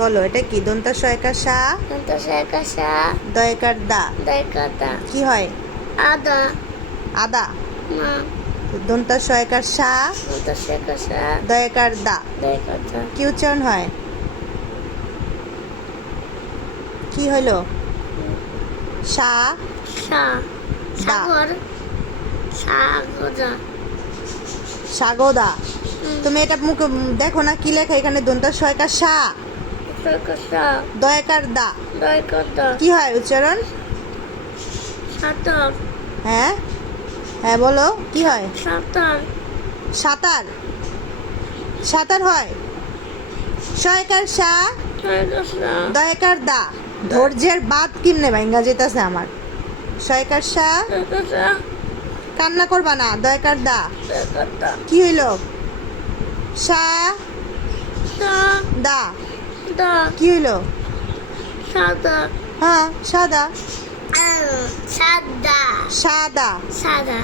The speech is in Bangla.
বলো এটা কি? দন্তা সয়কার সা, দন্তা সয়কার সা, দয়কার দা, দয়কার দা, কি হয়? আদা, আদা। না, দন্তা সয়কার সা, দন্তা সয়কার সা, দয়কার দা, দয়কার দা, কি উচ্চারণ হয়? কি হইল? সা, সা, দা, সাগর, সাগদা, সাগদা। তুমি এটা মুখে দেখো না কি লেখা এখানে? দন্তা সয়কার সা, সয়কার সা, দয়কার দা, দয়কার দা, কি হয় উচ্চারণ? সাঁতার, হ্যাঁ হ্যাঁ বলো কি হয়? সাঁতার, সাঁতার। সাঁতার হয়। সয়কার সা, সয়কার সা, দয়কার দা, ধৈর্যের বাদ কিমনে ভাঙ্গা যেতেছে আমার। সয়কার সা, সয়কার সা, কান্না করবা না, দয়কার দা, দয়কার দা, কি হইল? সা, সা, দা, দা, কি হইল? সাদা, হ্যাঁ সাদা। সাদা, সাদা। সাদা,